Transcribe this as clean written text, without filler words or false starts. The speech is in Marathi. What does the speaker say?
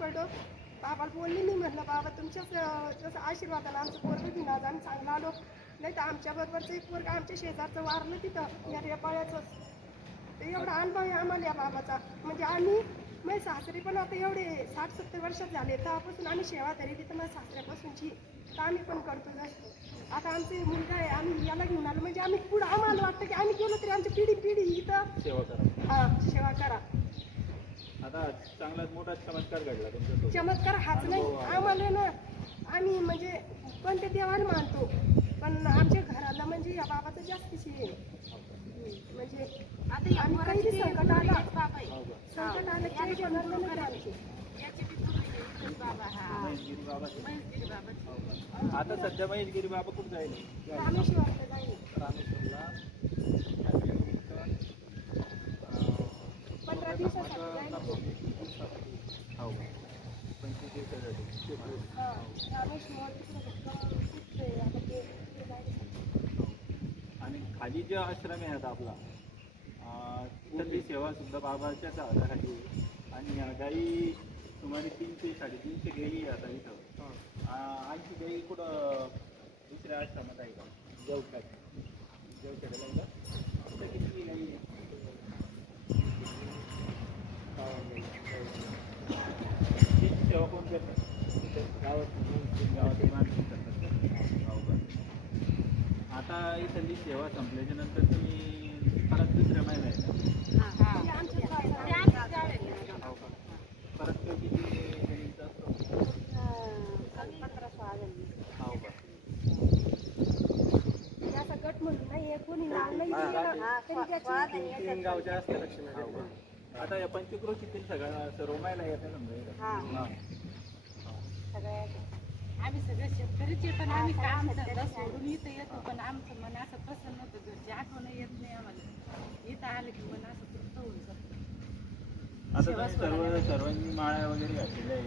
पडलो. बाबाला बोलली मी, म्हटलं बाबा तुमच्याच जसं आशीर्वादाला आमचं पोरगं घेऊन आज आम्ही चांगलं आलो, नाही तर आमच्या बरोबरचं एक पोरगं आमच्या शेजारचं वारलं तिथं या रेपाळ्याचंच. तर एवढा अनुभव आहे आम्हाला या बाबाचा. म्हणजे आम्ही माझे सासरे पण आता एवढे 60-70 वर्षात झाले, तेव्हापासून आम्ही सेवा धरी तिथं माझ्या सासऱ्यापासूनची, तर आम्ही पण करतो जास्त. आता आमचे मुलगा आहे, आम्ही याला घेऊन आलो म्हणजे आम्ही पुढं आम्हाला वाटतं की आम्ही गेलो तरी आमची पिढी इथं सेवा करा. हा सेवा करा. आता चांगला मोठा चमत्कार घडला तुमच्यासोबत. चमत्कार हाच नाही आम्हाला ना, आम्ही म्हणजे कोणत्या देवाला मानतो, पण आमच्या घराला म्हणजे या बाबाचं जास्तीची आहे. म्हणजे आता आम्ही काही संकट आला, संकट आलं की जेवणार नाही आमची. आता सध्या महेशगिरी बाबा कुठं जायला? रामेश्वरला जाईल. रामेश्वरला 15 दिवसासाठी जाईल. हो 25 दिवसासाठी. हा रामेश्वर तिकडे आता ते तिकडे जायचं. आणि खाली जे आश्रम आहे आता आपला, तिथली सेवा सुद्धा बाबाच्याच हाताखाली आहे. आणि गाई सुमारे 300-350 गाई आता इथं. आणखी गाई कुठं दुसऱ्या आश्रमात आहे का? जेवशाला का? तिथं किती गाई आहे? सेवा कोण करतात? गावातील माणसं करतात. आता इथली सेवा संपल्याच्या नंतर तुम्ही परत दुसऱ्या महिना आहे परत किती गणित असतो? हो का? असा गट म्हणून नाही कोणी नाव नाही तीन गावच्या असते लक्ष्मी. आता या पंचक्रोशीतील सगळं रोमायला येते समजा. आम्ही सगळे शेतकरीचे, पण आम्ही काम धंदा सोडून इथं येतो, पण आमचं मन असं प्रसन्न होतं. घरची आठवण येत नाही आम्हाला. इथं आलं की मन असं तृप्त होऊन जातं. आता तुम्ही सर्वांनी माळ्या वगैरे घातलेल्या आहे.